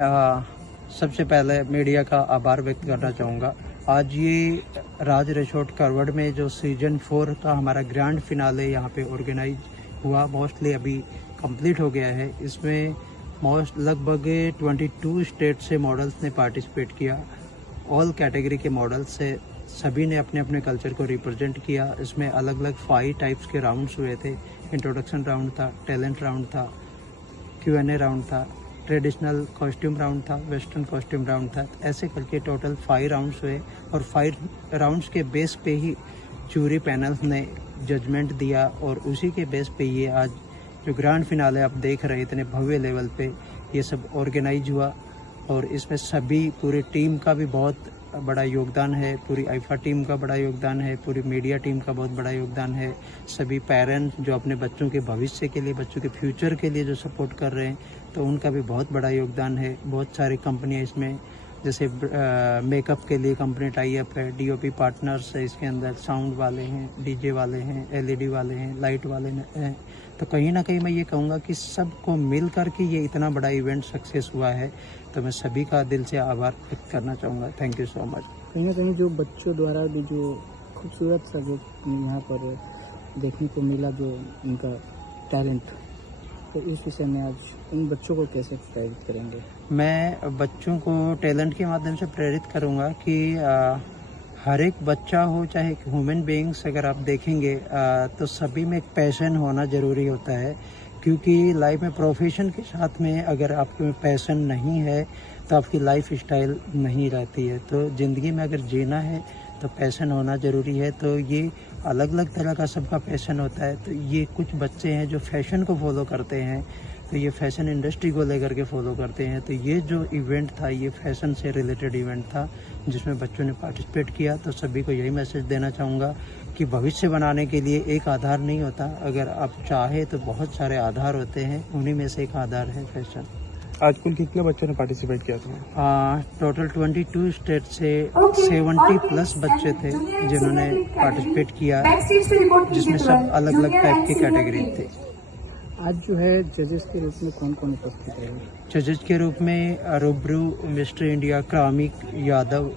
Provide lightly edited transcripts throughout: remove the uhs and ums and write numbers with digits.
आ, सबसे पहले मीडिया का आभार व्यक्त करना चाहूँगा। आज ये राज रिसोर्ट करवड़ में जो सीजन 4 का हमारा ग्रैंड फिनाले यहाँ पे ऑर्गेनाइज हुआ, मोस्टली अभी कंप्लीट हो गया है। इसमें लगभग 22 स्टेट से मॉडल्स ने पार्टिसिपेट किया। ऑल कैटेगरी के मॉडल्स से सभी ने अपने अपने कल्चर को रिप्रेजेंट किया। इसमें अलग अलग 5 टाइप्स के राउंड्स हुए थे। इंट्रोडक्शन राउंड था, टैलेंट राउंड था, Q&A राउंड था, ट्रेडिशनल कॉस्ट्यूम राउंड था, वेस्टर्न कॉस्ट्यूम राउंड था। ऐसे करके टोटल 5 राउंड्स हुए और 5 राउंड्स के बेस पे ही जूरी पैनल ने जजमेंट दिया और उसी के बेस पे ये आज जो ग्रैंड फिनाले आप देख रहे हैं इतने भव्य लेवल पे ये सब ऑर्गेनाइज हुआ। और इसमें सभी पूरी टीम का भी बहुत बड़ा योगदान है, पूरी आईफा टीम का बड़ा योगदान है, पूरी मीडिया टीम का बहुत बड़ा योगदान है। सभी पेरेंट्स जो अपने बच्चों के भविष्य के लिए, बच्चों के फ्यूचर के लिए जो सपोर्ट कर रहे हैं, तो उनका भी बहुत बड़ा योगदान है। बहुत सारी कंपनियां इसमें, जैसे मेकअप के लिए कंपनी टाई अप है, डीओपी पार्टनर्स है, इसके अंदर साउंड वाले हैं, डीजे वाले हैं, एलईडी वाले हैं, लाइट वाले हैं। तो कहीं ना कहीं मैं ये कहूँगा कि सबको मिल करके ये इतना बड़ा इवेंट सक्सेस हुआ है। तो मैं सभी का दिल से आभार व्यक्त करना चाहूँगा। Thank you so much. कहीं ना कहीं जो बच्चों द्वारा भी जो खूबसूरत सा जो यहाँ पर देखने को मिला, जो उनका टैलेंट, तो इस विषय में आज उन बच्चों को कैसे प्रेरित करेंगे? मैं बच्चों को टैलेंट के माध्यम से प्रेरित करूँगा कि हर एक बच्चा हो, चाहे एक ह्यूमन बीइंग्स, अगर आप देखेंगे तो सभी में एक पैशन होना ज़रूरी होता है। क्योंकि लाइफ में प्रोफेशन के साथ में अगर आपके में पैशन नहीं है तो आपकी लाइफ स्टाइल नहीं रहती है। तो ज़िंदगी में अगर जीना है तो पैशन होना ज़रूरी है। तो ये अलग अलग तरह का सबका पैशन होता है। तो ये कुछ बच्चे हैं जो फैशन को फॉलो करते हैं, तो ये फैशन इंडस्ट्री को लेकर के फॉलो करते हैं। तो ये जो इवेंट था ये फैशन से रिलेटेड इवेंट था जिसमें बच्चों ने पार्टिसिपेट किया। तो सभी को यही मैसेज देना चाहूँगा कि भविष्य बनाने के लिए एक आधार नहीं होता, अगर आप चाहे तो बहुत सारे आधार होते हैं, उन्हीं में से एक आधार है फैशन। आज कुल कितने बच्चों ने पार्टिसिपेट किया था? टोटल 22 स्टेट से 70+ बच्चे थे जिन्होंने पार्टिसिपेट किया, जिसमें सब अलग अलग टाइप की कैटेगरी थे। आज जो है जजेस के रूप में कौन कौन उपस्थित है? जजेस के रूप में रूबरू मिस्टर इंडिया क्रामिक यादव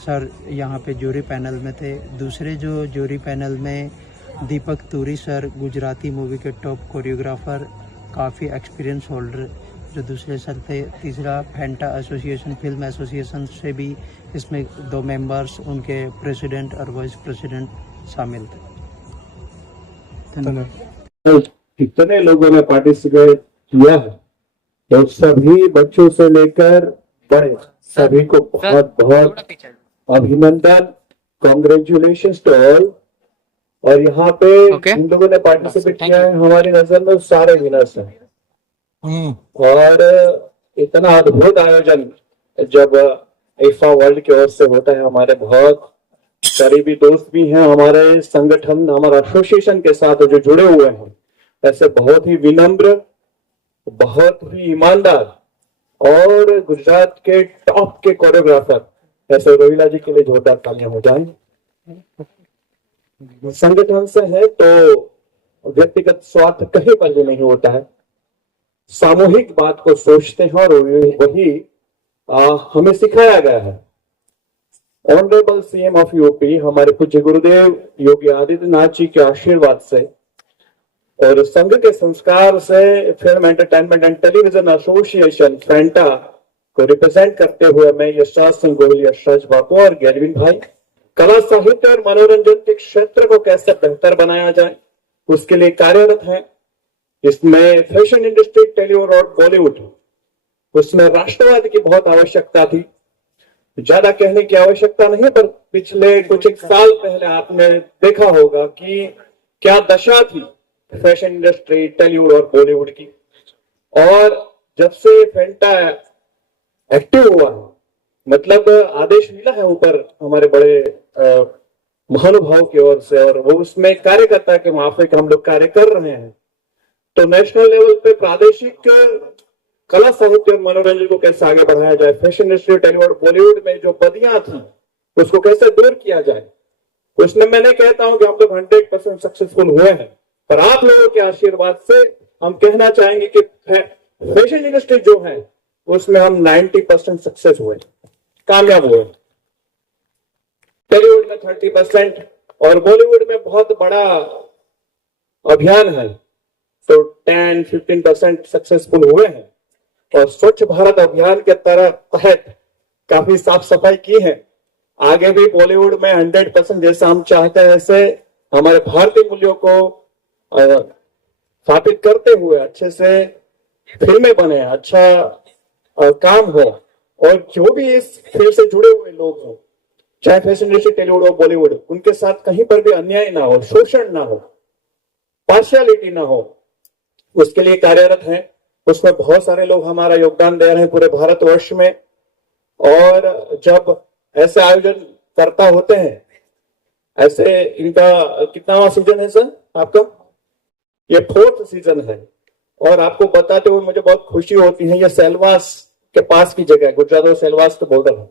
सर यहाँ पे जूरी पैनल में थे। दूसरे जो जूरी पैनल में दीपक तूरी सर, गुजराती मूवी के टॉप कोरियोग्राफर, काफ़ी एक्सपीरियंस होल्डर जो दूसरे सर थे। तीसरा फेंटा एसोसिएशन, फिल्म एसोसिएशन से भी इसमें 2 मेंबर्स, उनके प्रेसिडेंट और वाइस प्रेसिडेंट शामिल थे। धन्यवाद। कितने लोगों ने पार्टिसिपेट किया है, तो सभी बच्चों से लेकर बड़े सभी को बहुत बहुत अभिनंदन, कॉन्ग्रेचुलेशन टू ऑल। और यहाँ पे जिन लोगों ने पार्टिसिपेट किया है, हमारी नजर में सारे विनर्स हैं। और इतना अद्भुत आयोजन जब आईफा वर्ल्ड की ओर से होता है, हमारे बहुत करीबी दोस्त भी हैं हमारे संगठन, हमारे एसोसिएशन के साथ जो जुड़े हुए हैं, ऐसे बहुत ही विनम्र, बहुत ही ईमानदार और गुजरात के टॉप के कोरियोग्राफर ऐसे रोहिला जी के लिए जोरदार तालियां हो जाएं। संगठन से है तो व्यक्तिगत स्वार्थ कहीं पर भी नहीं होता है, सामूहिक बात को सोचते हैं और वही हमें सिखाया गया है। ऑनरेबल सीएम ऑफ यूपी हमारे पूज्य गुरुदेव योगी आदित्यनाथ जी के आशीर्वाद से और संघ के संस्कार से film entertainment and television association FENTA को रिप्रेजेंट करते हुए मैं यशराज सिंह गोहिल, यशराज बापू और गैलविन भाई कला, साहित्य और मनोरंजन के क्षेत्र को कैसे बेहतर बनाया जाए उसके लिए कार्यरत हैं। इसमें फैशन इंडस्ट्री, टेलीवुड और बॉलीवुड, उसमें राष्ट्रवाद की बहुत आवश्यकता थी। ज्यादा कहने की आवश्यकता नहीं, पर पिछले कुछ एक साल पहले आपने देखा होगा कि क्या दशा थी फैशन इंडस्ट्री, टेलीवुड और बॉलीवुड की। और जब से फेंटा एक्टिव हुआ, मतलब आदेश मिला है ऊपर हमारे बड़े महानुभाव की ओर से, और वो उसमें कार्यकर्ता के माफिक हम लोग कार्य कर रहे हैं। तो नेशनल लेवल पे प्रादेशिक कला, साहित्य और मनोरंजन को कैसे आगे बढ़ाया जाए, फैशन इंडस्ट्री, टेलीवुड, बॉलीवुड में जो बदियां थी उसको कैसे दूर किया जाए, उसमें मैं नहीं कहता हूं कि हम लोग 100% सक्सेसफुल हुए हैं, पर आप लोगों के आशीर्वाद से हम कहना चाहेंगे कि फैशन इंडस्ट्री जो है उसमें हम 90% सक्सेस हुए, कामयाब हुए। टॉलीवुड में 30% और बॉलीवुड में बहुत बड़ा अभियान है, तो 10-15% सक्सेसफुल हुए हैं। और स्वच्छ भारत अभियान के तहत काफी साफ सफाई की है। आगे भी बॉलीवुड में 100% जैसा हम चाहते हैं ऐसे हमारे भारतीय मूल्यों को स्थापित करते हुए अच्छे से फिल्में बने, अच्छा काम हो। और जो भी इस फील्ड से जुड़े हुए लोग हों, चाहे फैशन इंडस्ट्री, टॉलीवुड और बॉलीवुड, उनके साथ कहीं पर भी अन्याय ना हो, शोषण ना हो, पार्शियलिटी ना हो, उसके लिए कार्यरत हैं। उसमें बहुत सारे लोग हमारा योगदान दे रहे हैं पूरे भारतवर्ष में। और जब ऐसे आयोजन करता होते हैं, ऐसे इनका कितनावा सीजन है सर आपका? ये 4th सीजन है। और आपको बताते हुए मुझे बहुत खुशी होती है, ये सेलवास के पास की जगह है, गुजरात और सेलवास के बॉर्डर है,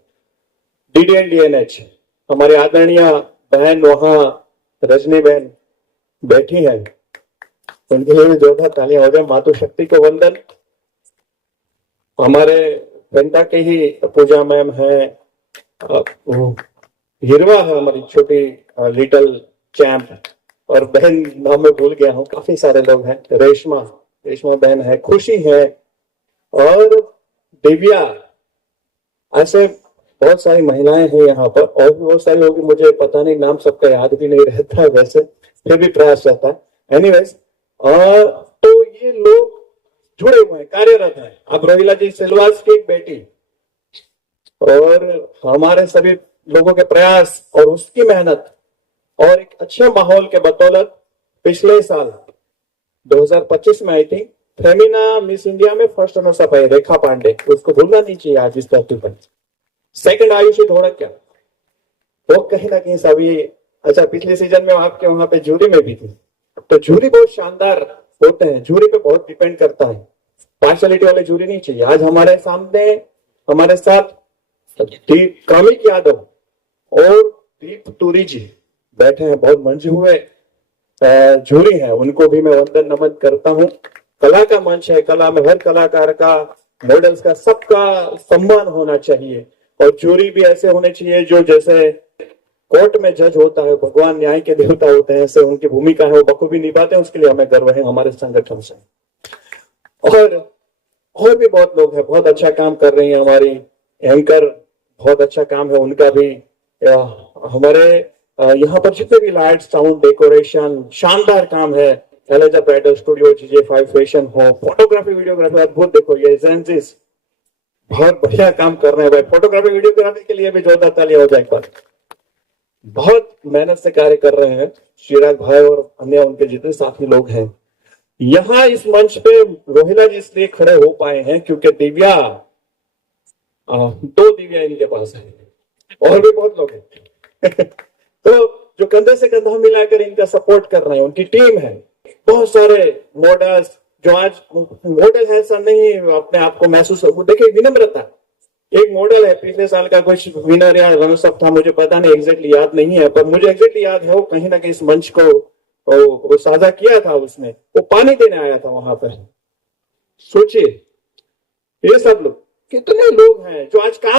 DDLDNH। हमारे आदरणीय बहन वहां रजनी बहन बैठी है, उनके लिए भी जोरदार तालियां हो जाए। मातु शक्ति को वंदन। हमारे पेंटा के ही पूजा मैम है, हिरवा है हमारी छोटी लिटिल चैंप, और बहन नाम में भूल गया हूँ, काफी सारे लोग हैं। रेशमा बहन है, खुशी है, और दिव्या, ऐसे बहुत सारी महिलाएं हैं यहाँ पर। और भी बहुत सारी होगी, मुझे पता नहीं, नाम सबका याद भी नहीं रहता है, वैसे फिर भी प्रयास रहता है। एनीवेज, तो ये लोग जुड़े हुए हैं, कार्यरत हैं। अब रोहिला जी सिलवास की एक बेटी, और हमारे सभी लोगों के प्रयास और उसकी मेहनत और एक अच्छे माहौल के बदौलत पिछले साल 2025 में आई थी फेमिना मिस इंडिया में फर्स्ट रनर्स-अप आई रेखा पांडे, उसको भूलना नहीं चाहिए आज इस धरती पर। सेकंड आयुषी धोड़किया, वो कहीं ना कहीं सभी, अच्छा पिछले सीजन में आपके वहां पे जूरी में भी थी। तो जूरी बहुत शानदार होते हैं, जूरी पे बहुत डिपेंड करता है, पार्शियलिटी वाले जूरी नहीं चाहिए। आज हमारे सामने हमारे साथ क्रमिक यादव और दीप टूरी जी बैठे हैं, बहुत मंजे हुए जूरी है, उनको भी मैं वंदन नमन करता हूं। कला का मंच है, कला में हर कलाकार का, मॉडल्स का, सबका सम्मान होना चाहिए। और जूरी भी ऐसे होने चाहिए जो जैसे कोर्ट में जज होता है, भगवान न्याय के देवता होते हैं, ऐसे उनकी भूमिका है, वो बखूबी निभाते हैं। उसके लिए हमें गर्व है हमारे संगठन से। और भी बहुत लोग हैं, बहुत अच्छा काम कर रही हैं। हमारी एंकर बहुत अच्छा काम है उनका भी। हमारे यहाँ पर जितने भी लाइट, साउंड, डेकोरेशन, शानदार काम है। Eliza bridal studio, GJ5 fashion हो, फोटोग्राफी, वीडियोग्राफी अद्भुत। देखो ये एजेंसीज बहुत बढ़िया काम कर रहे हैं भाई। फोटोग्राफी, वीडियोग्राफी के लिए भी जोरदार तालियां हो जाए एक बार। बहुत मेहनत से कार्य कर रहे हैं चिराग भाई और अन्य उनके जितने साथी लोग हैं। यहाँ इस मंच पे रोहिला जी इसलिए खड़े हो पाए हैं क्योंकि दिव्या, 2 दिव्या इनके पास है, और भी बहुत लोग हैं तो जो कंधे से कंधा मिलाकर इनका सपोर्ट कर रहे हैं, उनकी टीम है। बहुत सारे मॉडल्स जो आज मॉडल है ऐसा नहीं अपने आप को महसूस हो, देखिए विनम्रता। एक मॉडल है, पिछले साल का कुछ विनर या रनर्स अप था, मुझे पता नहीं एग्जैक्टली याद नहीं है, पर मुझे एग्जैक्टली याद है वो कहीं ना कहीं इस मंच को वो साझा किया था। उसने वो पानी देने आया था वहां पर। सोचिए ये सब लोग कितने लोग हैं जो आज काम